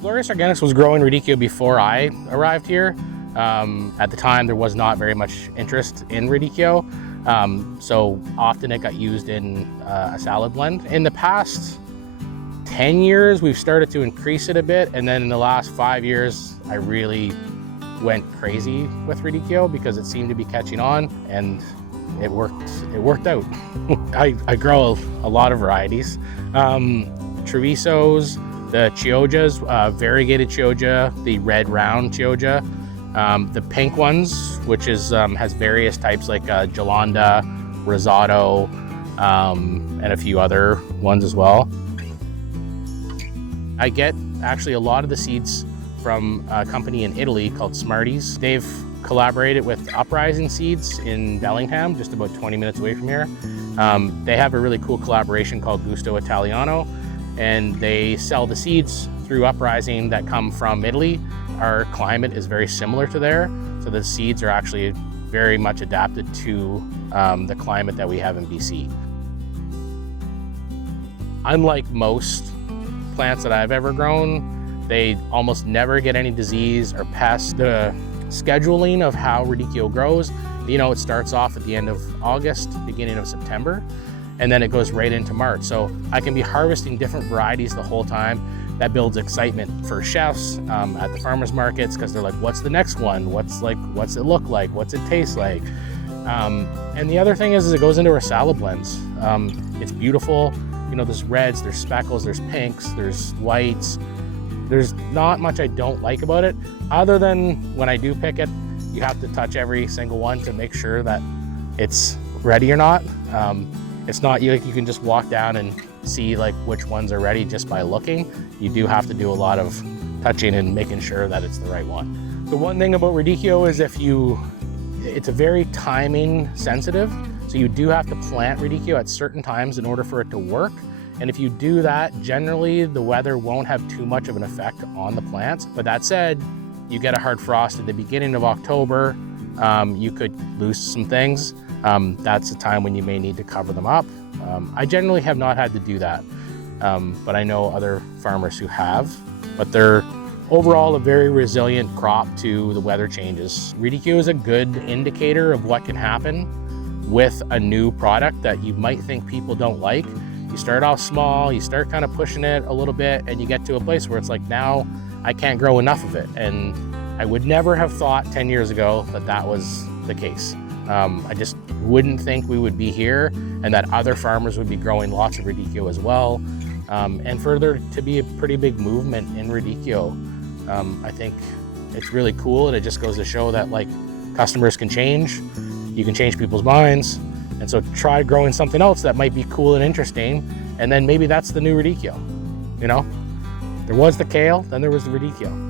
Glorious Organics was growing Radicchio before I arrived here. At the time, there was not very much interest in Radicchio, so often it got used in a salad blend. In the past 10 years, we've started to increase it a bit, and then in the last 5 years, I really went crazy with Radicchio because it seemed to be catching on, and it worked out. I grow a lot of varieties. Trevisos, the Chioggias, variegated Chioggia, the red round Chioggia, the pink ones, which is has various types like Giolanda, Rosato, and a few other ones as well. I get actually a lot of the seeds from a company in Italy called Smarties. They've collaborated with Uprising Seeds in Bellingham, just about 20 minutes away from here. They have a really cool collaboration called Gusto Italiano, and they sell the seeds through Uprising that come from Italy. Our climate is very similar to there, so the seeds are actually very much adapted to the climate that we have in BC. Unlike most plants that I've ever grown, they almost never get any disease or pests. The scheduling of how Radicchio grows, it starts off at the end of August, beginning of September, and then it goes right into March. So I can be harvesting different varieties the whole time. That builds excitement for chefs at the farmers markets, because they're like, what's the next one? What's it look like? What's it taste like? And the other thing is it goes into our salad blends. It's beautiful. There's reds, there's speckles, there's pinks, there's whites. There's not much I don't like about it, other than when I do pick it, you have to touch every single one to make sure that it's ready or not. It's not like you can just walk down and see like which ones are ready just by looking. You do have to do a lot of touching and making sure that it's the right one. The one thing about Radicchio is it's a very timing sensitive. So you do have to plant Radicchio at certain times in order for it to work. And if you do that, generally the weather won't have too much of an effect on the plants. But that said, you get a hard frost at the beginning of October, you could lose some things. That's the time when you may need to cover them up. I generally have not had to do that, but I know other farmers who have. But they're overall a very resilient crop to the weather changes. Radicchio is a good indicator of what can happen with a new product that you might think people don't like. You start off small, you start kind of pushing it a little bit, and you get to a place where it's like, now I can't grow enough of it. And I would never have thought 10 years ago that that was the case. I just wouldn't think we would be here and that other farmers would be growing lots of Radicchio as well. And for there to be a pretty big movement in Radicchio, I think it's really cool, and it just goes to show that like customers can change. You can change people's minds, and so try growing something else that might be cool and interesting, and then maybe that's the new Radicchio. There was the kale, then there was the Radicchio.